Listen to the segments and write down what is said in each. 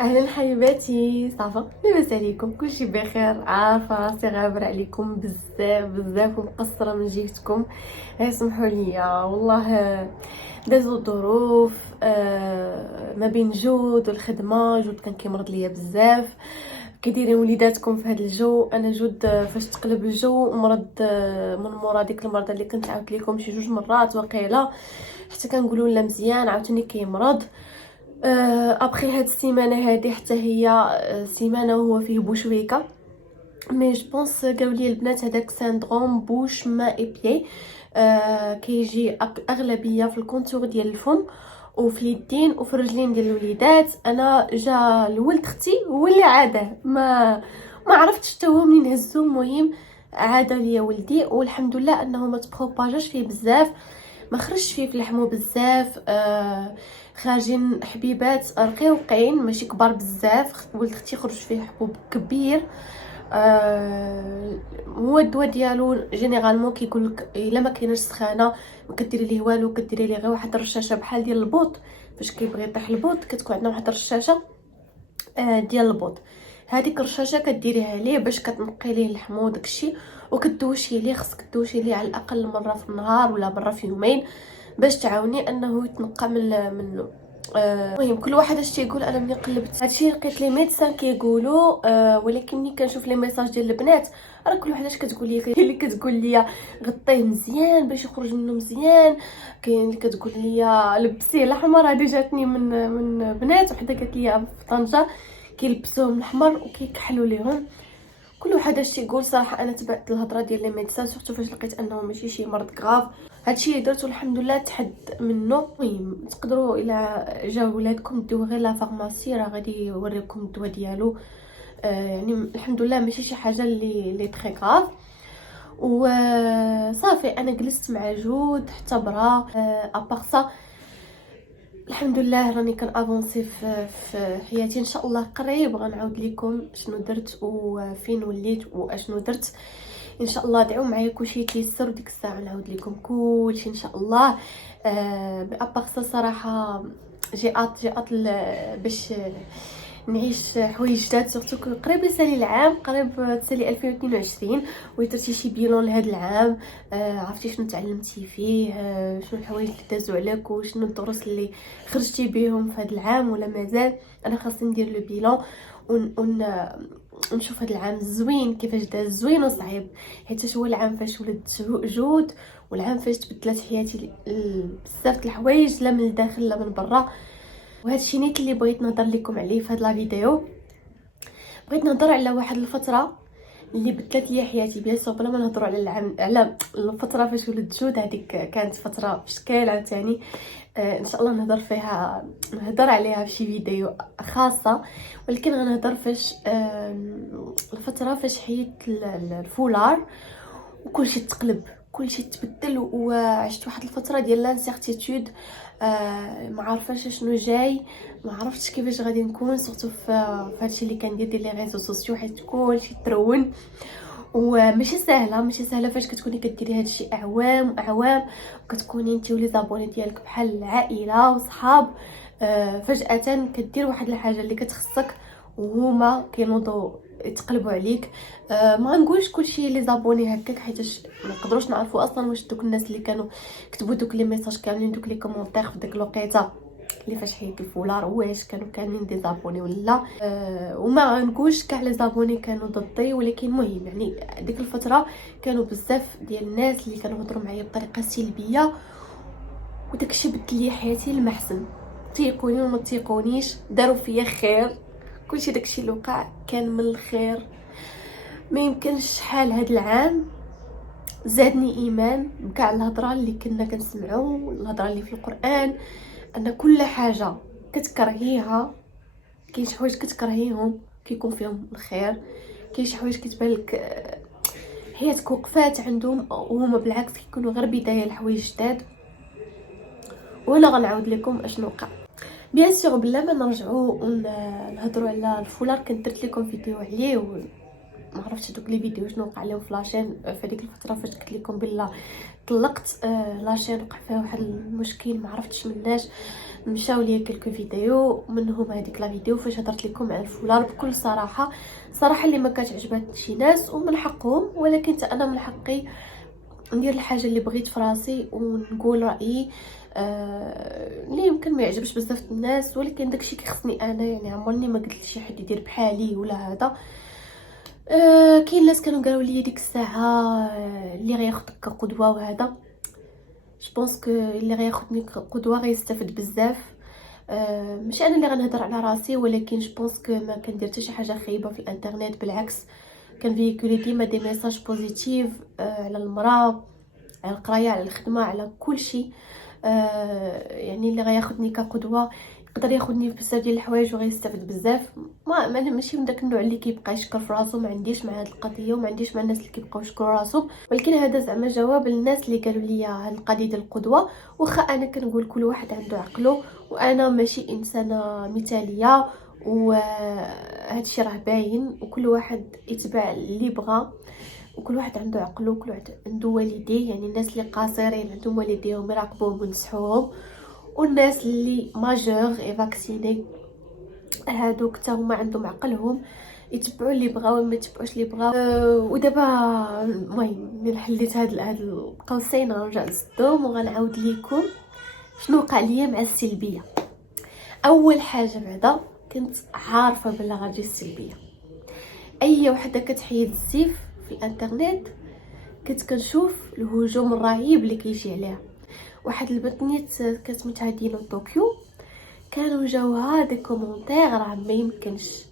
اهلا حبيباتي، صافا لاباس عليكم؟ كلشي بخير؟ عارفه راسي غابره عليكم بزاف بزاف ومقصره من جهتكم. غير سمحوا لي والله. دازو ظروف ما بين جود والخدمه. جود كان كيمرض ليا بزاف. كيديرين وليداتكم في هذا الجو؟ انا جود فاش تقلب الجو مرض من مورا ديك المرضى اللي كنت عاودت لكم شي 2 مرات وقيله، حتى كنقولوا لا مزيان عاوتاني كيمرض. ابخي هاد السيمانه هادي حتى هي سيمانه وهو فيه بوشويكه. مي جو بونس قالوا لي البنات هذاك سيندروم بوش ما اي بيي. كيجي اغلبيه في الكونتور ديال الفم وفي اليدين وفي الرجلين ديال الوليدات. انا جا لولد اختي هو اللي عاده، ما عرفتش حتى هو منين هزو. المهم عاد ليا ولدي والحمد لله انه ما تبروباجاش فيه بزاف، ما خرجش فيه في لحمو بزاف. خارجين حبيبات رقيقين ماشي كبار بزاف. ولد اختي خرج فيه حبوب كبير. هو الدواء ديالو جينيرالمون كيقول لك الا ما كايناش سخانه ما كديري ليه والو، كديري ليه غير واحد الرشاشه بحال ديال البوط. فاش كيبغي يطيح البوط كتكون عندنا واحد الرشاشه ديال البوط. هذيك الرشاشه كديريها ليه باش كتنقي ليه اللحم وداكشي، وكدوشي ليه. خصك تدوشي ليه على الاقل مره في النهار ولا مره في يومين باش تعاوني انه يتنقى منه. المهم كل واحد اش تيقول. انا ملي قلبت هادشي لقيت لي ميدسان كيقولوا ولكن ملي كنشوف لي ميساج ديال البنات راه كل وحده اش كتقول لي. كاين اللي كتقول لي غطيه مزيان باش يخرج منه مزيان، كاين اللي كتقول لي لبسيه الاحمر. هذه جاتني من بنات. وحده قالت لي في طنجه كيلبسوهم الاحمر وكيكحلوا ليهم. كل واحد اش تيقول. صراحه انا تبعت الهضره ديال لي ميدسان سورتو فاش لقيت انه ماشي شي مرض غاف. هادشي اللي درتو الحمد لله تحد منه. المهم تقدروا الى جا ولادكم ديوه غير لا فارماسي راه غادي يوريكم الدواء ديالو. يعني الحمد لله ماشي شي حاجه اللي تري غاف. وصافي انا جلست مع جود حتى برا. ابارسا الحمد لله راني كان افونسي في حياتي. ان شاء الله قريب غنعاود لكم شنو درت وفين وليت واشنو درت. ان شاء الله دعوا معايا كلشي يتيسر وديك الساعه نعاود لكم كلشي ان شاء الله. بابارسا صراحه جاءت باش نعيش حوايج جداد. سورتو قريب يسالي العام، قريب تسالي 2022 ودرتي شي بيلون لهذا العام. عرفتي شنو تعلمتي فيه، شنو الحوايج اللي دازوا عليك وشنو الدروس اللي خرجتي بهم في هذا العام ولا مازال. انا خاصني ندير لو بيلون ونشوف هذا العام زوين كيفاش داز، زوين وصعيب. حيت هو العام فاش ولد جود والعام فاش تبدلت حياتي بزاف الحوايج، لا من الداخل لا من برا. وهذا الشيء نيت اللي بغيت نهضر لكم عليه في هذا لا فيديو. بغيت نهضر على واحد الفتره اللي بدلت لي حياتي. بيان سور بلا ما نهضروا على العام، على الفتره فاش ولد جود، هذيك كانت فتره بشكل عاوتاني. ان شاء الله نهضر فيها، نهضر عليها في شي فيديو خاصه. ولكن غنهضر فاش الفتره فاش حيدت الفولار وكلشي تقلب، كلشي تبدل. وعشت واحد الفتره ديال لانسيرتيتود. ما عارفاش شنو جاي، ما عرفتش كيفاش غادي نكون. سورتو في هادشي اللي كندير ديال لي ريزو سوسيو، حيت كلشي ترون وماشي سهله. ماشي سهله فاش كتكوني كديري هادشي اعوام واعوام وكتكوني انت ولي زابوني ديالك بحال العائله وصحاب. فجاه كدير واحد الحاجه اللي كتخصك وهما كينوضوا يتقلبوا عليك. ما نقولش كلشي لي زابوني هكاك، حيت ما نقدروش نعرفوا اصلا واش دوك الناس اللي كانوا كتبوا دوك لي ميساج كاملين، دوك لي كومونتير في ديك الوقيته اللي فاش حيت الفولار، واش كانوا كاملين دي زابوني ولا. وما نقولش كاع لي زابوني كانوا ضدي، ولكن المهم يعني ديك الفتره كانوا بزاف ديال الناس اللي كانوا يهضروا معايا بطريقه سلبيه، وداكشي بدل لي حياتي للمحسن. تيقوني وما تيقونيش داروا فيا خير. كلشي داكشي اللي وقع كان من الخير. ما يمكنش شحال هاد العام زادني ايمان بكاع الهضره اللي كنا كنسمعوا، الهضره اللي في القران، ان كل حاجه كتكرهيها كاين شي حوايج كتكرهيهم كيكون فيهم الخير. كاين شي حوايج كتبان لك حياتك وقفات عندهم وهما بالعكس كيكونوا غير بدايه لحوايج جداد. وانا غنعاود لكم اشنو وقع. بيان سور بلا ما نرجعوا ونهضروا على الفولار، كنت درت لكم فيديو عليه ما عرفتش دوك لي فيديو شنو وقع لهم في لاشين في ديك الفتره فاش قلت لكم بلا طلقت. لاشين وقع فيها واحد المشكل ما عرفتش مناش. مشاو ليا كلكو فيديو منهم هذيك لا فيديو فاش هضرت لكم على الفولار بكل صراحه، صراحه اللي ما كانت عجبت شي ناس ومن حقهم، ولكن انا من حقي ندير الحاجه اللي بغيت في راسي ونقول رايي اللي يمكن ما يعجبش بزاف الناس، ولكن داكشي كيخصني انا. يعني عمرني ما قلت لشي حد يدير بحالي ولا هذا. كاين ناس كانوا قالوا لي ديك الساعه اللي غياخذك كقدوه وهذا. جو بونس كو اللي غياخذني قدوه غيستافد بزاف. ماشي انا اللي غنهضر على راسي، ولكن جو بونس كو ما كندير حتى شي حاجه خايبه في الانترنت، بالعكس كنفيكولي ديما دي ميساج بوزيتيف على المراه، على القرايه، على الخدمه، على كل شيء. يعني اللي غياخذني كقدوه يقدر ياخذني في بزاف ديال الحوايج وغيستافد بزاف. ما ماشي من داك النوع اللي كيبقى يشكر في راسو، ما عنديش مع هذه القضيه وما عنديش مع الناس اللي كيبقاو يشكروا راسهم. ولكن هذا زعما جواب للناس اللي قالوا لي هذه القضيه ديال القدوه. واخا انا كنقول كل واحد عنده عقله، وانا ماشي انسانه مثاليه، وهادشي راه باين، وكل واحد يتبع اللي بغى، وكل واحد عنده عقله، وكل واحد عنده والديه. يعني الناس اللي قاصرين عندهم والديهم يراقبوهم وينصحوهم، والناس اللي ماجور اي فاكسيني هادوك حتى هما عندهم عقلهم يتبعوا اللي بغاو وما يتبعوش اللي بغاو. ودابا المهم من حليت هاد القوسين غنرجع نسدهم وغنعاود ليكم شنو وقع ليا مع السلبيه. اول حاجه بعدا كنت عارفه بلا غادي السلبيه. اي وحده كتحيد الزيف في الانترنت كنت كنشوف الهجوم الرهيب اللي كيجي عليها. واحد البنت نيت كسميتها دينا طوكيو، كانوا جاوها دي كومونتير راه ما يمكنش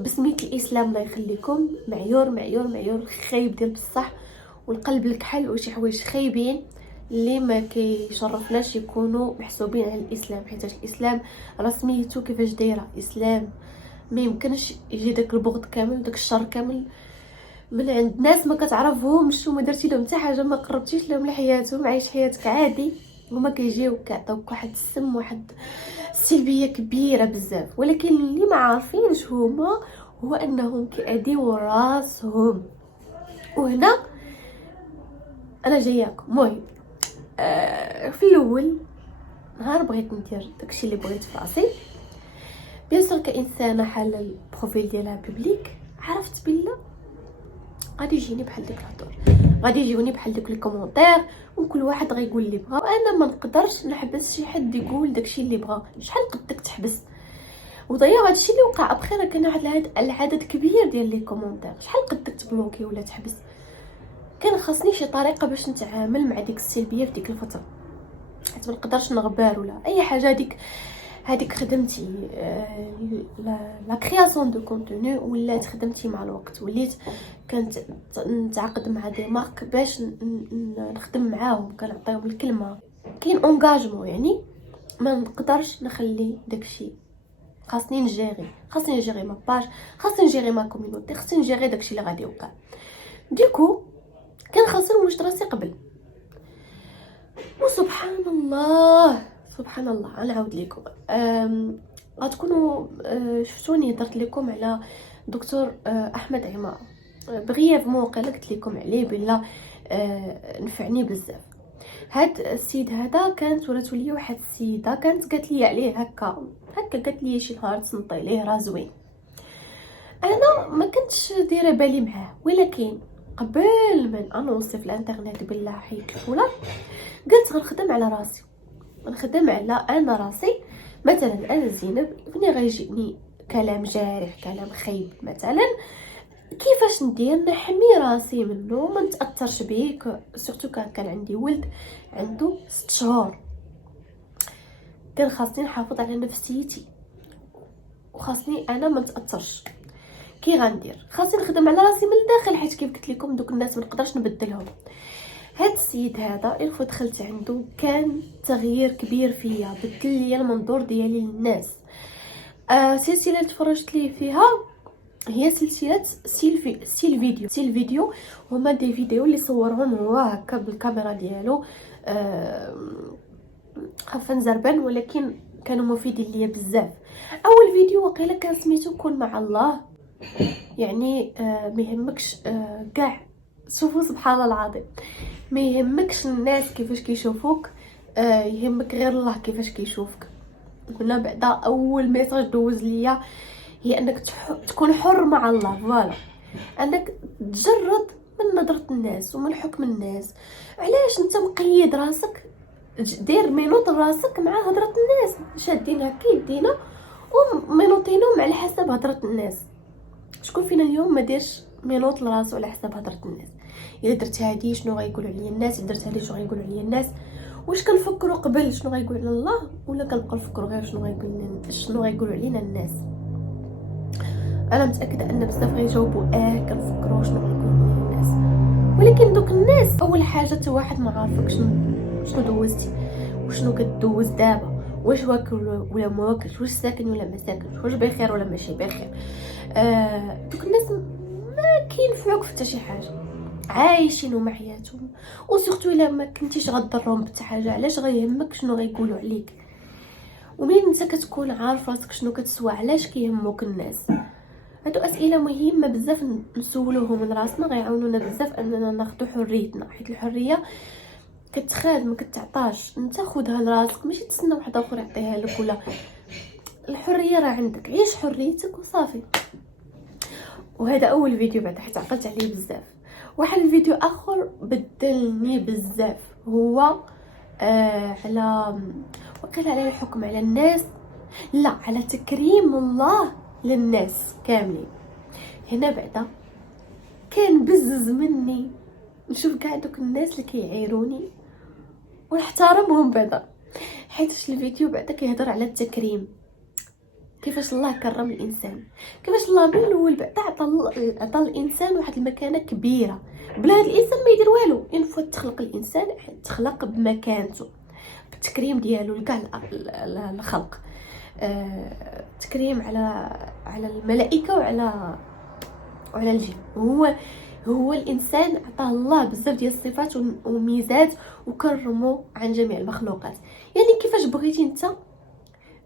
بسميت الاسلام الله يخليكم، معيور معيور معيور خايب ديال بصح، والقلب الكحل وشي حوايج خايبين اللي ما كيشرفناش يكونوا محسوبين على الاسلام، حيت الاسلام راه سميتو كيفاش دايره اسلام. ما يمكنش يجي داك البغض كامل داك الشر كامل من عند ناس ما كتعرفهمش وما درتي لهم حتى حاجه، ما قربتيش لهم لحياتهم، عايش حياتك عادي، هما كيجيو كيعطيوك واحد السم، واحد السلبيه كبيره بزاف. ولكن اللي ما عارفينش هما هو انهم كيأديو راسهم. وهنا انا جاياكم. المهم في الاول نهار بغيت ندير داكشي اللي بغيت في راسي، بيان سور كانسانه حال البروفيل ديالها بوبليك، عرفت بلا غادي يجيني بحال ديك الهضور، غادي يجيوني بحال ديك الكومونتير، وكل واحد غيقول اللي بغا، وانا ما نقدرش نحبس شي حد يقول داكشي اللي بغا. شحال قدك تحبس؟ وضيع هادشي اللي وقع ابخي، كان واحد العدد كبير ديال لي كومونتير، شحال قدك تبلوكي ولا تحبس؟ كان خاصني شي طريقه باش نتعامل مع ديك السلبيه في ديك الفتره، حيت ما نقدرش نغبر ولا اي حاجه. هذيك خدمتي لا كرياسيون دو كونتوني، ولات خدمتي مع الوقت، وليت كانت نتعاقد مع دي مارك باش نخدم معاهم، كنعطيهم الكلمه، كاين انغاجمون. يعني ما نقدرش نخلي داكشي، خاصني نجيري ما باج، خاصني نجيري ما كوميونيتي، خاصني نجيري داكشي اللي غادي يوقع. ديكو كان خاصني نوجد راسي قبل. وسبحان الله سبحان الله نعاود لكم. غتكونوا شفتوني هضرت لكم على دكتور احمد عمار بغيافمون، وقيلا قلت لكم عليه بلا نفعني بزاف. هاد السيد هذا كانت ولات لي واحد السيده كانت قالت لي عليه هكا قالت لي شي نهار تصنطي ليه راه زوين. انا ما كنتش دايره بالي معاه، ولكن قبل من انونسي في الانترنت بالله حيت الفولا قلت غنخدم على راسي، نخدم على انا راسي. مثلا انا زينب فني غيجيني كلام جارح كلام خايب مثلا، كيفاش ندير نحمي راسي منه ما نتاثرش به. سورتو كان عندي ولد عنده 6 شهور، كان خاصني نحافظ على نفسيتي وخاصني انا ما نتاثرش. كي غندير خاصني نخدم على راسي من الداخل، حيت كيف قلت لكم دوك الناس ما نقدرش نبدلهم. هاد السيد هذا الفو دخلت عنده كان تغيير كبير فيا، بدل لي المنظور ديالي للناس. سلسله اللي تفرجت ليه فيها هي سلسله سيل فيديو، هما دي فيديو اللي صورهم هو هكا بالكاميرا ديالو، خفا نزربن، ولكن كانوا مفيدين ليا بزاف. اول فيديو وقيلا كان سميتو كون مع الله، يعني ما يهمكش كاع. شوفوا سبحان الله العظيم، ما يهمكش الناس كيفاش كيشوفوك، يهمك غير الله كيفاش كيشوفك. هنا بعدا اول ميساج دوز ليا هي انك تكون حر مع الله. فوالا انك تجرد من نظرة الناس ومن حكم الناس. علاش انت مقيد راسك؟ دير مينوط راسك مع هضرة الناس، شادينها كيدينا ومينوطينهم على حسب هضرة الناس. شكون فينا اليوم ما ديرش مينوط لراسو على حسب هضرة الناس؟ الا درت هادي شنو غيقولوا عليا الناس، درت هادي شنو غيقولوا عليا الناس؟ واش كنفكروا قبل شنو غيقول على الله، ولا كنبقاو نفكروا غير شنو غيقولوا علينا الناس؟ انا متاكده ان بزاف غيجاوبوا كنفكروا شنو غيقولوا علينا الناس. ولكن دوك الناس اول حاجه حتى واحد ما عارفك شنو دوزتي وشنو كدوز دابا، واش واكل ولا ما واكلش، واش ساكن ولا ما ساكنش، واش بخير ولا ماشي بخير. دوك الناس ما كينفعوك في حتى شي حاجه، عايشين مع حياتهم. وسورتو الا ما كنتيش غضرهم بحتى حاجه، علاش غيهمك شنو غيقولوا عليك؟ ومين انت كتكون عارف راسك شنو كتسوى، علاش كيهموك الناس؟ هادو اسئله مهمه بزاف نسولوهم من راسنا، غيعاونونا بزاف اننا ناخذ حريتنا. حيت الحريه كتخاد ما كتعطاش، انت خذها لراسك، ماشي تسنى واحد اخر يعطيها لك. ولا الحريه راه عندك، عيش حريتك وصافي. وهذا اول فيديو بعد حيت عقلت عليه بزاف. واحد الفيديو اخر بدلني بزاف هو على وقيل على الحكم على الناس، لا على تكريم الله للناس كاملين. هنا بعدا كان بزز مني نشوف كاع دوك الناس اللي كيعايروني ونحترمهم بعدا، حيت الفيديو بعدا كيهضر على التكريم، كيفاش الله كرم الانسان، كيفاش الله من الاول بعدا عطى الانسان واحد المكانه كبيره بلا هذا الانسان ما يدير والو. ينفع تخلق الانسان تخلق بمكانته، بالتكريم ديالو لكاع الخلق. تكريم على الملائكه وعلى الجن. هو الانسان عطاه الله بزاف ديال الصفات وميزات وكرمه عن جميع المخلوقات. يعني كيفاش بغيتي انت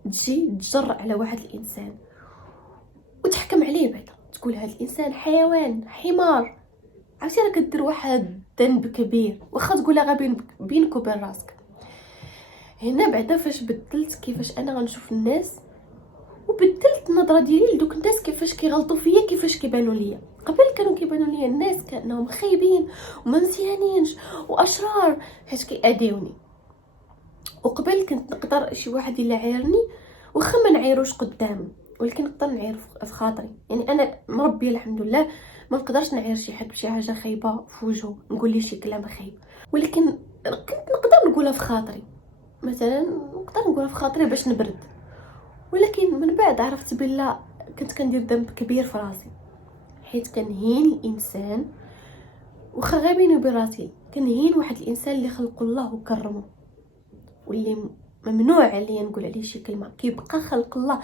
تجي تجر على واحد الانسان وتحكم عليه بعدا، تقول هذا الانسان حيوان حمار، عرفتي راه كدير واحد ذنب كبير، واخا تقولها غير بينك وبين راسك. هنا بعدا فاش بدلت كيفاش انا غنشوف الناس، وبدلت النظره ديالي لدوك الناس كيفاش كيغلطوا فيا، كيفاش كيبانوا ليا. قبل كانوا كيبانوا ليا الناس كانهم خايبين وما مزيانينش واشرار حيت كيأذيوني. وقبل كنت نقدر شي واحد الا عايرني واخا ما نعايروش قدامه، ولكن نقدر نعاير في خاطري. يعني انا مربيه الحمد لله ما نقدرش نعاير شي حد بشي حاجه خايبه في وجهه، نقول ليه شي كلام خايب، ولكن كنت نقدر نقولها في خاطري. مثلا نقدر نقولها في خاطري باش نبرد. ولكن من بعد عرفت بالله كنت كندير ذنب كبير في راسي، حيت كنهين الانسان واخا غير بيني وبين راسي، كنهين واحد الانسان اللي خلقه الله وكرمه، واللي ممنوع عليا نقول عليه شي كلمه. كيبقى خلق الله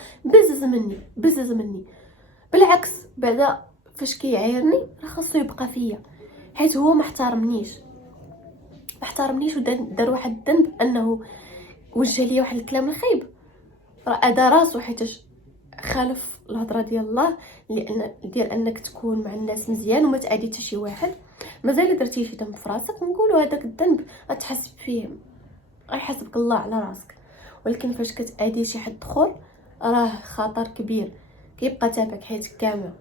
بزز مني. بالعكس بعدا فاش كيعايرني راه خاصو يبقى فيا، حيت هو ما احترمنيش ودار واحد الذنب انه وجه لي واحد الكلام الخايب. راه اذى راسو حيتاش خالف الهضره ديال الله، لان ديال انك تكون مع الناس مزيان وما تاذي حتى شي واحد. مازال درتي شي ذنب في راسك نقولوا هذاك الذنب غتحاسب فيه، غيحاسبك الله على راسك. ولكن فاش كتاذي شي حد اخر راه خطر كبير كيبقى تابعك حياتك كامله.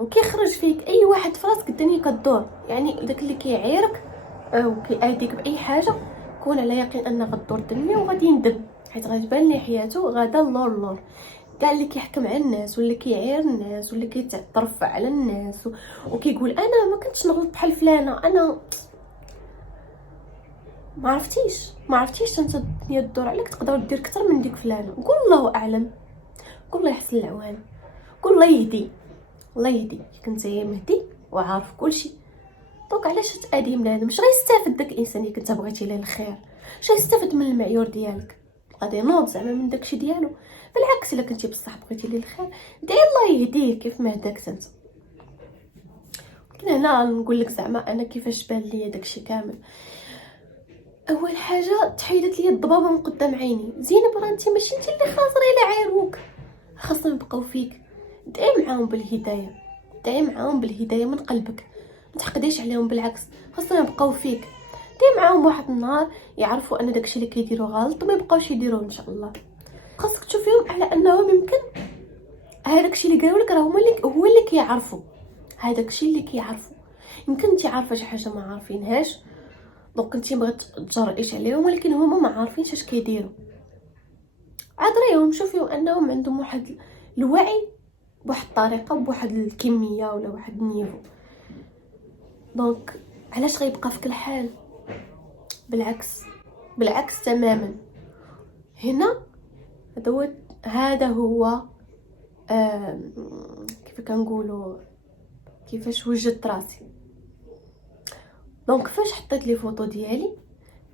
وكيخرج فيك اي واحد في راسك الدنيا كدور. يعني داك اللي كيعيرك وكيأذيك باي حاجه كون على يقين ان غدور الدنيا وغادي يندم، حيت غتبان ليه حياته غدا اللور. كاع اللي كيحكم على الناس واللي كيعير الناس واللي كيترفع على الناس وكيقول انا ما كنتش نغلط بحال فلانه، انا ما عرفتيش انت الدنيا تدور عليك، تقدر دير اكثر من ديك فلانه. قول الله اعلم، قول الله يحسن العوان، قول الله يهدي. كنت مهدي وعارف كلشي. دونك علاش تأذي بنادم؟ اش غيستافد داك الانسان اللي كنت بغيتي ليه الخير؟ اش غيستافد من المعيور ديالك؟ غادي ينوض زعما من داكشي ديالو؟ بالعكس الا كنتي بصح بغيتي ليه الخير دعي الله يهديه كيف ما هداك انت. لكن هنا نقول لك زعما انا كيفاش بان ليا داكشي كامل. اول حاجه تحيدت ليا الضبابه من قدام عيني. زينب راه انت ماشي انت اللي خاسره الا عايروك، خاصهم يبقاو فيك. دعي معاهم بالهدايه من قلبك، ما تحقديش عليهم، بالعكس خاصهم يبقاو فيك. كاين معاهم واحد النهار يعرفوا ان داكشي اللي كيديروا غلط وما يبقاوش يديروه ان شاء الله. خاصك تشوفيهم على انهم يمكن هذاك الشيء اللي قالوا لك راه هو اللي كيعرفوا هذاك الشيء اللي كيعرفوا. يمكن انت عارفه شي حاجه ما عارفينهاش، دونك انت بغيت تجرئيش عليهم، ولكن هما ما عارفينش اش كيديروا. عذريهم، شوفيو انهم عندهم واحد الوعي بواحد الطريقه، بواحد الكميه ولا واحد النيفو. دونك علاش غيبقى في كل حال؟ بالعكس تماما. هنا هذا هو كيف كنقولوا، كيفاش وجدت راسي. دونك فاش حطيت لي فوطو ديالي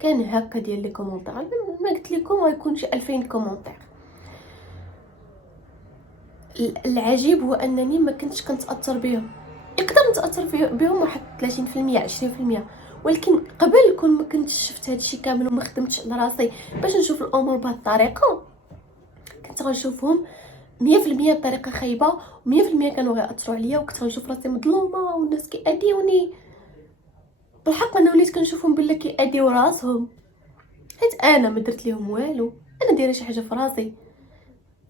كان هكا ديال لي كومونتير، ما قلت لكم غيكون شي 2000 كومونتير. العجيب هو انني ما كنتش كنتاثر بهم. يقدر نتاثر بهم واحد 30% 20%، ولكن قبل كون ما كنتش شفت هادشي كامل وما خدمتش على راسي باش نشوف الامور بهذه الطريقه، كنت غنشوفهم 100% بطريقه خايبه، و100% كانوا غيأثروا عليا، وكنت غنشوف راسي مظلومه والناس كيأذيوني. بالحق انا وليت كنشوفهم بلا كيأذيو راسهم، حيت انا ما درت لهم والو. انا دايره شي حاجه في راسي،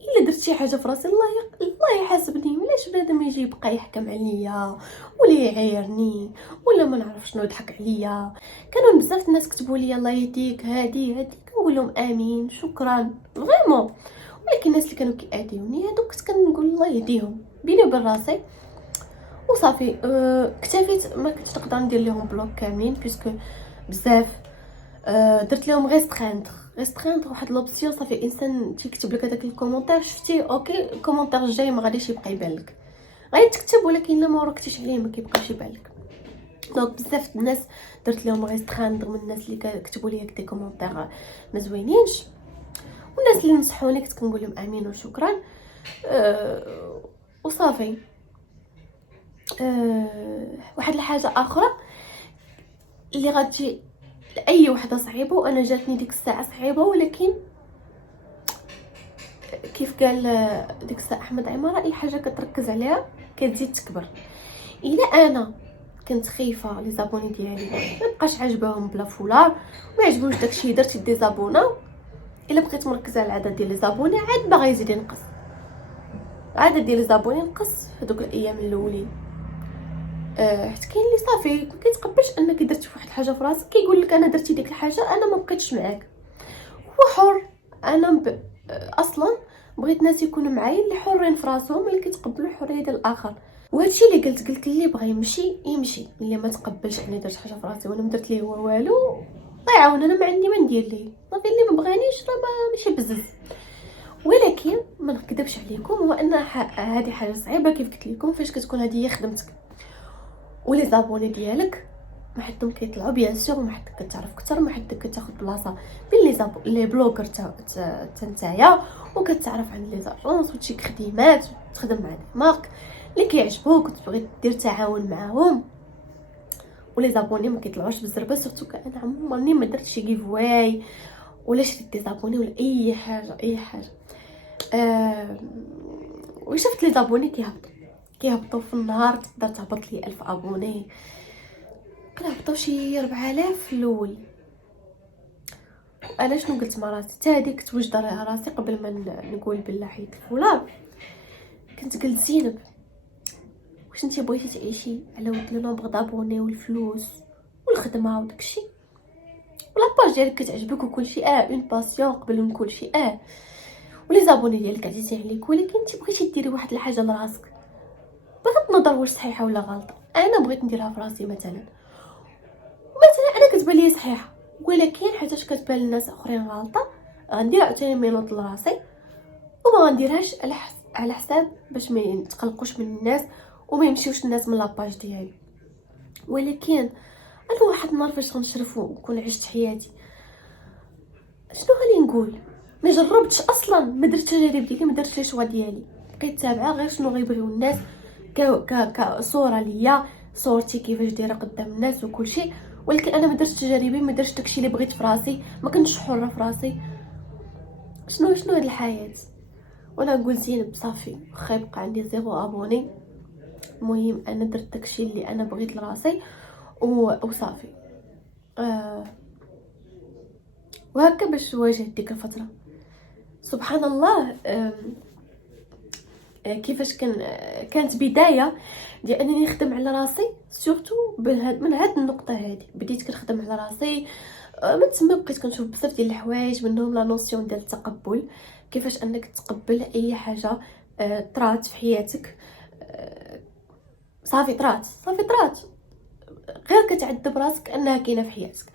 الا درت شي حاجه في راسي الله يحاسبني. علاش بنادم يجي يبقى يحكم عليا ولا يعايرني ولا ما نعرف شنو يضحك عليا؟ كانوا بزاف الناس كتبوا لي الله يهديك هادي، كنقول لهم امين شكرا فريمون. ولكن الناس اللي كانوا كيأذيوني هادوك كنت كنقول الله يهديهم بيني وبين راسي وصافي. اكتفيت، ما كنتش نقدر ندير لهم بلوك كاملين بيسكو بزاف. درت لهم ريستريندر واحد لوبسيون. صافي انسان تيكتب لك هذاك الكومونتير شفتي اوكي، الكومونتير الجاي ما غاديش يبقى يبان لك، غادي تكتب ولكن لا ما ركزتيش عليه ما كيبقاش يبان لك. دونك بزاف الناس درت لهم ريستريندر من الناس اللي كتبوا لي دي كومونتير ما زوينينش، والناس اللي نصحوني كنت كنقول لهم امين وشكرا. وصافي. واحد الحاجه اخرى اللي غتجي لاي وحده صعيبه، وانا جاتني ديك الساعه صعيبه، ولكن كيف قال ديك الساعه احمد عماره، اي حاجه كتركز عليها كتزيد تكبر. الا انا كنت خايفه لي زابوني ديالي ما بقاش عاجباهم بلا فولار، ما عجبوش داكشي، درت دي زابونا. الا بقيت مركزه على العدد ديال لي زابوني عاد باغي يزيد ينقص، العدد ديال لي زابوني نقص في هذوك الايام الاولين. حيت كاين اللي صافي ما كيتقبلش انك درتي واحد الحاجه في راسك، كيقول لك انا درتي ديك الحاجه انا ما بقيتش معاك. هو حر. انا اصلا بغيت الناس يكونوا معايا اللي حرين في راسهم، اللي كيتقبلوا الحريه ديال الاخر. وهادشي اللي قلت اللي بغى يمشي، اللي ما تقبلش اني درت حاجه في راسي وانا ما درت ليه هو والو، الله يعاون، انا ما عندي ما ندير ليه. صافي اللي ما بغانيش راه ماشي بزز. ولكن ما نكذبش عليكم، هو ان هذه حاجه صعيبه كيف قلت لكم، فاش كتكون هذه هي خدمتك ولي زابوني ديالك ما حدهم كيطلعوا بيان سور، ما حدك كتعرف اكثر، ما حدك كتاخذ بلاصه بين لي بلوغر نتايا، وكتعرف عن لي زاجونس وتشي خدمات وتخدم مع دي مارك اللي كيعجبوك وتبغي دير تعاون معاهم. ولي زابوني ما كيطلعوش بالزربه، سورتو انا عمرني ما درت شي جيف واي ولا شريت دي زابوني ولا اي حاجه. وشفت لي زابوني كيهبطوا في النهار، تقدر تهبط لي 1000 ابوني، كنهبطوا شي 4000 في الاول. انا شنو قلت مع راسي، حتى هذيك كنت وجده راسي قبل ما نقول بالله حيت الفولار، كنت قلت زينب واش انت بغيتي تعيشي على ود لو نومبر دابوني والفلوس والخدمه وداكشي، لاباج ديالك كتعجبك وكلشي اون باسيون قبل من كلشي ولي زابوني ديالك عزيزين عليك، ولكن انت بغيتي ديري واحد الحاجه لراسك بغض النظر واش صحيحه ولا غلطه. انا بغيت نديرها في راسي مثلا انا كتبان لي صحيحه، ولكن حيتاش كتبان للناس اخرين غلطه غندير عاوتاني مينوط لراسي وما غنديرهاش على حساب باش ما يتقلقوش من الناس وما يمشيوش الناس من لاباج ديالي. ولكن انا واحد النهار فاش غنشرف ونكون عشت حياتي شنو غادي نقول، ما جربتش اصلا، ما درتش تجارب ديالي، ما درتش لي شوا ديالي، بقيت تابعه غير شنو غيبغيو الناس كصوره ليا، صورتي كيفاش دايره قدام الناس وكل شيء. ولكن انا ما درتش تجاربي، ما درتش داكشي اللي بغيت في راسي، ما كنتش حره في راسي. شنو هاد الحياه. وانا نقول زينب صافي واخا يبقى عندي 0 ابوني، المهم انا درت داكشي اللي انا بغيت لراسي وصافي. آه وهكا باش واجهت ديك الفتره. سبحان الله. كيفاش كانت بدايه ديال انني نخدم على راسي، سورتو من هاد النقطه هذه بديت كنخدم على راسي. من تما بقيت كنشوف بزاف ديال الحوايج، منهم لا نوسيون ديال التقبل، كيفاش انك تقبل اي حاجه طرات في حياتك. صافي طرات، غير كتعذب راسك انها كاينه في حياتك.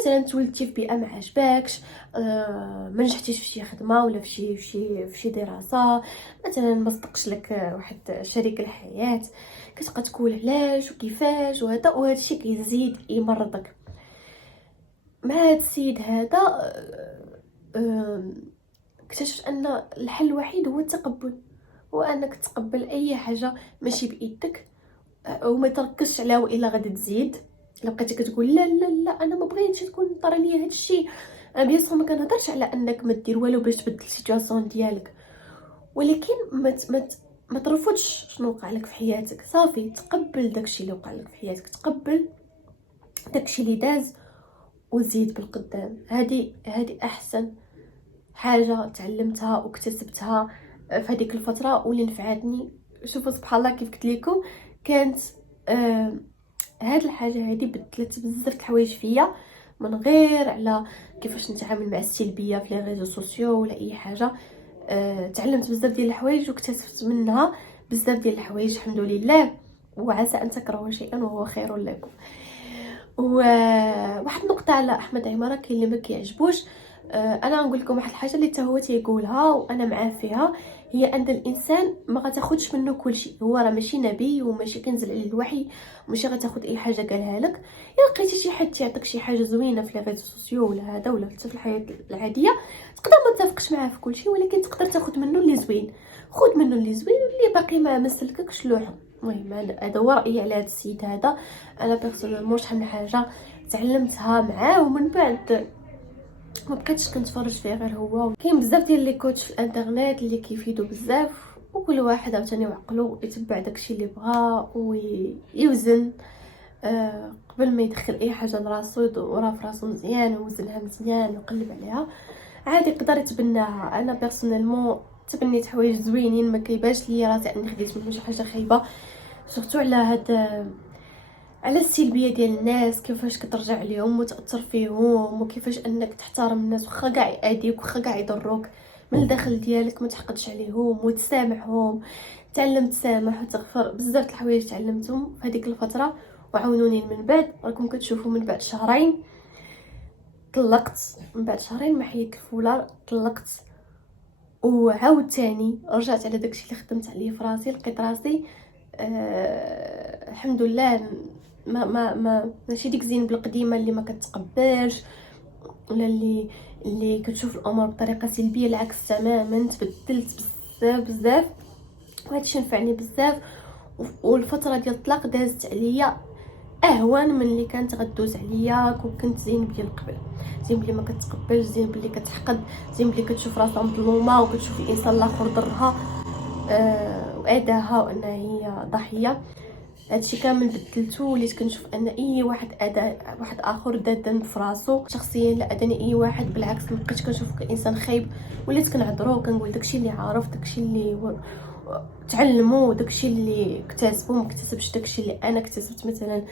مثلا تولدتي في بيئه ما عجباكش، ما نجحتيش في شي خدمه ولا في شي دراسه، مثلا ما صدقش لك واحد شريك الحياه، كتبقى تقول علاش وكيفاش وهذا الشيء كيزيد يمرضك. مع هذا السيد هذا اكتشفت ان الحل الوحيد هو التقبل، هو انك تقبل اي حاجه ماشي بايدك، وما تركزش عليها والا غادي تزيد. الا بقيتي كتقول لا لا لا انا ما بغيتش تكون طرا ليا هذا الشيء، انا بيان سور ما كنهضرش على انك ما دير والو باش تبدل السيتوياسيون ديالك، ولكن ما ترفضش شنو وقع لك في حياتك. صافي تقبل داكشي اللي وقع لك في حياتك، تقبل داكشي اللي داز وزيد بالقدام. هذه احسن حاجه تعلمتها واكتسبتها في هذيك الفتره واللي نفعتني. شوفوا سبحان الله كيف قلت لكم، كانت هاد الحاجه هذه بدلت بزاف د الحوايج فيا، من غير على كيفاش نتعامل مع السلبيه في لي ريزو سوسيو ولا اي حاجه. تعلمت بزاف ديال الحوايج واكتسبت منها بزاف ديال الحوايج الحمد لله. وعسى ان تكرهوا شيئا وهو خير لكم. وواحد النقطه على احمد عماره كاين اللي ما كيعجبوش. انا نقول لكم واحد الحاجه اللي حتى هو تيقولها وانا معاه فيها، هي ان الانسان ما غتاخذش منه كل شيء. هو راه ماشي نبي وماشي كينزل عليه الوحي، وماشي غتاخذ اي حاجه قالها لك. الا لقيتي شي حد تيعطيك شي حاجه زوينه في لي ريزو سوسيو ولا هذا ولا حتى في الحياه العاديه، تقدر ما تتفقش معاه في كل شيء، ولكن تقدر تاخذ منه اللي زوين. خذ منه اللي زوين واللي باقي ما مسلككش لوحه. المهم هذا هو رايي على هذا السيد هذا. انا بيرسونيلمون شحال من حاجه تعلمتها معاه، ومن بعد ما بقيتش كنتفرج فيه غير هو. كاين بزاف ديال لي كوتش في الانترنت اللي كيفيدوا بزاف، وكل واحد عاوتاني وعقلو يتبع داكشي اللي بغا ويوزن قبل ما يدخل اي حاجه لراسو، يدورها في راسو مزيان ويوزنها مزيان ويقلب عليها، عاد يقدر يتبناها. انا بيرسونيلمون تبنيت حوايج زوينين، ما كيبانش ليا راسي اني خديت منهم شي حاجه خايبه، سورتو على السلبيه ديال الناس، كيفاش كترجع ليهم وتاثر فيهم، وكيفاش انك تحترم الناس واخا كاع يأذيوك واخا كاع يضروك من الداخل ديالك، ما تحقدش عليهم وتسامحهم. تعلمت تسامح وتغفر، بزاف د الحوايج تعلمتهم في هذيك الفتره وعاونوني. من بعد راكم كتشوفوا من بعد شهرين طلقت، من بعد شهرين ما حيدت الفولار طلقت، وعاود تاني رجعت على داكشي اللي خدمت عليه في راسي، لقيت راسي الحمد لله ماشي ديك زينب القديمه اللي ما كتقبلش ولا اللي كتشوف الامور بطريقه سلبيه. العكس تماما، تبدلت بزاف وهذا الشيء نفعني بزاف. والفتره ديال الطلاق دازت عليا اهون من اللي كانت غدوز عليا كون كنت زينب ديال قبل. زينب اللي ما كتقبلش، زينب اللي كتحقد، زينب اللي كتشوف راسها مظلومه وكتشوف الانسان الاخر ضرها واذاها وانها هي ضحيه. هادشي كامل بدلته، وليت كنشوف ان اي واحد اذى واحد اخر دا ذنب في راسو. شخصيا لا اذاني اي واحد، بالعكس مابقيتش كنشوفو كانسان خايب، وليت كنعذرو وكنقول داكشي اللي عارف، داكشي اللي تعلمو، داكشي اللي اكتسبو. ما اكتسبش داكشي اللي انا اكتسبت مثلا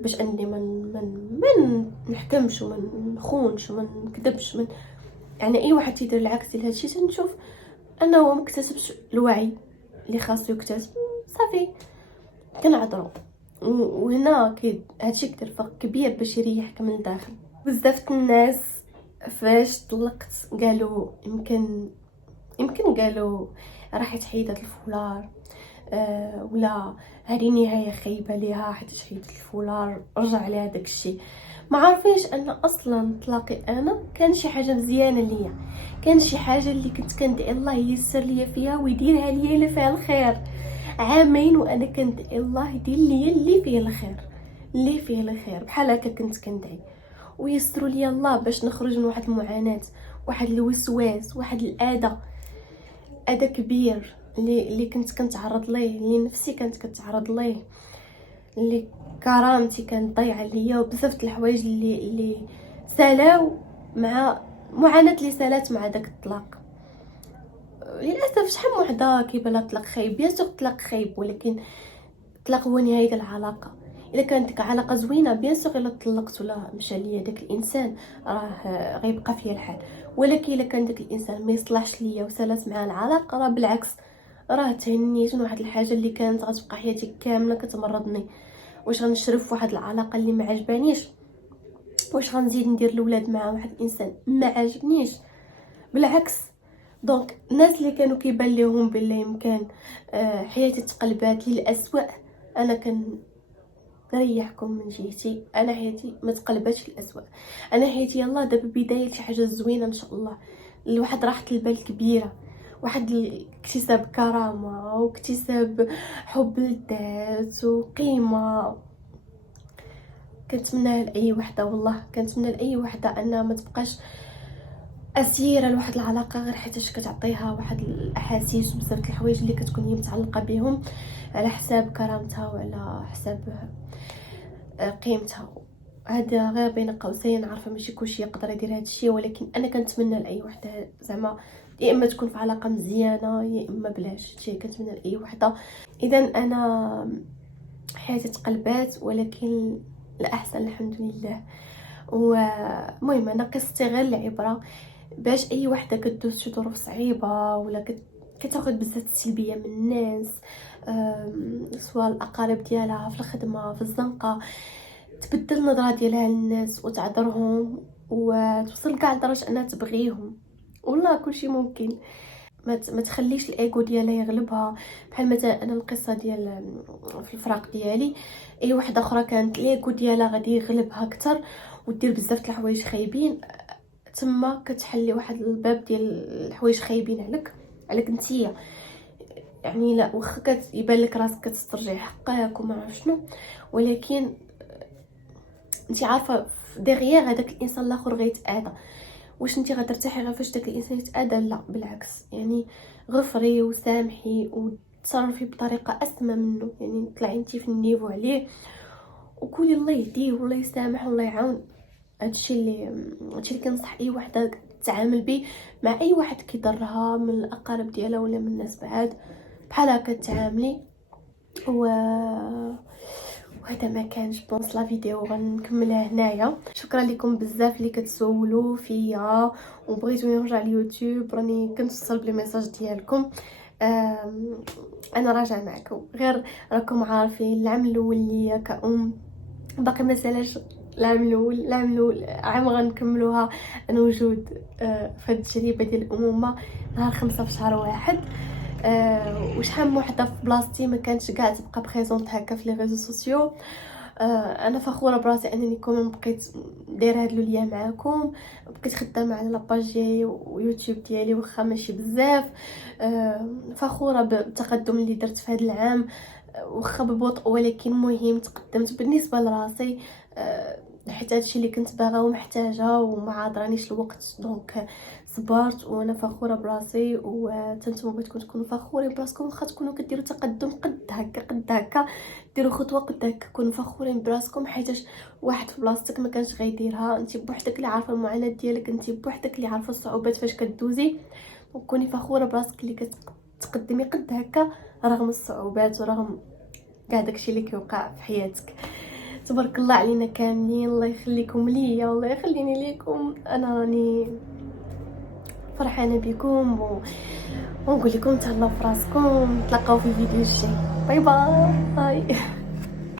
باش اني من نحكمش وما نخونش وما نكذبش يعني اي واحد تيدير العكس ديال هادشي تنشوف انه هو مكتسبش الوعي اللي خاصو يكتسب، صافي كنعذرو. وهنا هادشي كدير فرق كبير باش يريحك من الداخل. بزاف الناس فاش طلقت قالوا يمكن قالوا راح تحيد هاد الفولار، ولا هذه نهايه خايبه ليها حيت حيدت الفولار، رجع عليها داكشي. ما عارفينش ان اصلا طلاقي انا كان شي حاجه مزيانه ليا، كان شي حاجه اللي كنت كندعي الله ييسر ليا فيها ويديرها ليا اللي فيها الخير. عامين وانا كندعي الله يدير ليا اللي فيه الخير، اللي فيه الخير، بحال هكا كنت كندعي ويسروا لي الله باش نخرج من واحد المعاناه، واحد الوسواس، واحد اذى كبير اللي كنت كنتعرض ليه، اللي نفسي كانت كتعرض ليه. اللي كرامتي كانت ضايعه ليا، وبزاف د الحوايج اللي سالاو مع معاناه اللي سالات مع داك الطلاق. للاسف شحال من وحده كيبان لها الطلاق خايب، بيان سور الطلاق خايب، ولكن الطلاق هو نهايه العلاقه. الا كانت ديك علاقه زوينه بيان سور الا طلقت ولا مشى ليا داك الانسان راه غيبقى فيا الحال، ولكن الا كان داك الانسان ما يصلحش ليا وسالات معاه العلاقه، راه بالعكس راه تهنيت من واحد الحاجه اللي كانت غتبقى حياتي كامله كتمرضني. واش غنشرف واحد العلاقه اللي ما عجبانيش؟ واش غنزيد ندير الاولاد مع واحد الانسان ما عجبنيش؟ بالعكس. دونك الناس اللي كانوا كيبان لهم بالله يمكن حياتي تقلبات للأسوأ، انا نريحكم من جهتي، انا حياتي ما تقلباتش للأسوأ. انا حياتي يلا دابا بدايه شي حاجه زوينه ان شاء الله، لواحد راحه البال كبيره، واحد اكتساب كرامه واكتساب حب للذات وقيمه. كنتمنى لاي وحده، والله كنتمنى لاي وحده انها ما تبقاش اسيره لواحد العلاقه غير حيتاش كتعطيها واحد الاحاسيس وبزاف د الحوايج اللي كتكون هي متعلقه بهم على حساب كرامتها وعلى حساب قيمتها. هذا غير بين قوسين، عارفه ماشي كلشي يقدر يدير هذا الشيء، ولكن انا كنتمنى لاي وحده زعما يا اما تكون في علاقه مزيانه يا اما بلاش. هادشي كنتمنى لاي وحده. اذا انا حياتي تقلبات، ولكن الاحسن الحمد لله. ومهم انا قصتي غير العبره باش اي وحده كدوز شي ظروف صعيبه ولا كتاخد بزاف السلبيه من الناس، سواء الاقارب ديالها في الخدمه في الزنقه، تبدل النظره ديالها للناس وتعذرهم وتوصل كاع لدرجه انها تبغيهم. والله كلشي ممكن. ما تخليش الايغو ديالها يغلبها. بحال مثلا انا القصه ديال في الفراق ديالي، اي واحده اخرى كانت الايغو ديالها غادي يغلبها اكثر ودير بزاف د الحوايج خايبين، تما كتحلي واحد الباب ديال الحوايج خايبين عليك نتيا. يعني لا واخا كيبان لك راسك كتسترجع حقك وما عرف شنو، ولكن انت عارفه ديغيير هذاك الانسان الاخر غيتاذى. واش انت غترتاحي غير فاش داك الانسان يتاذى؟ لا بالعكس، يعني غفري وسامحي وتصرفي بطريقه اسمى منه، يعني طلعي انت في النيفو عليه وقولي الله يهديه والله يسامح والله يعاون. هادشي اللي كنصح اي وحده تتعامل به مع اي واحد كيضرها من الاقارب ديالها ولا من الناس بعاد، بحال هكا تعاملي. وهذا ما كانش بونس لا فيديو غنكملها هنايا. شكرا لكم بزاف اللي كتسولوا فيا وبغيتوني نرجع لليوتيوب، راني كنوصل بلي ميساج ديالكم. انا راجعه معكم، غير راكم عارفين العام الاول ليا كأم باقي ما سالاش. العام الاول عام غنكملوها انا وجود في هاد التجربه ديال الامومه نهار 5 في شهر 1. وشحال من وحده في بلاصتي ما كانتش كاع تبقى بريزونط هكا في لي ريزو سوسيو. انا فخوره براسي انني كومون بقيت دايره هاد لوليا معاكم، بقيت خدامه على لاباج ديالي ويوتيوب ديالي واخا ماشي بزاف. فخوره بالتقدم اللي درت في هاد العام، واخا ببطء ولكن مهم تقدمت بالنسبه لراسي. حيت هادشي اللي كنت باغا ومحتاجه وما عاطرانيش الوقت، دونك صبرت وانا فخوره براسي. وتنتوما بغيتكم تكونوا فخورين براسكم، واخا تكونوا كديروا تقدم قد هكا ديروا خطوه قد هكا، كونوا فخورين براسكم، حيتاش واحد في بلاصتك ما كانش غيديرها. انت بوحدك اللي عارفه المعاناه ديالك، انت بوحدك اللي عارفه الصعوبات فاش كدوزي، وكوني فخوره براسك اللي كتقدمي قد هكا رغم الصعوبات ورغم كاع داكشي اللي كيوقع في حياتك. تبارك الله علينا كاملين، الله يخليكم ليا والله يخليني ليكم. انا راني فرحانه بكم ونقول لكم تهلاو في راسكم. نتلاقاو في الفيديو الجاي. باي باي.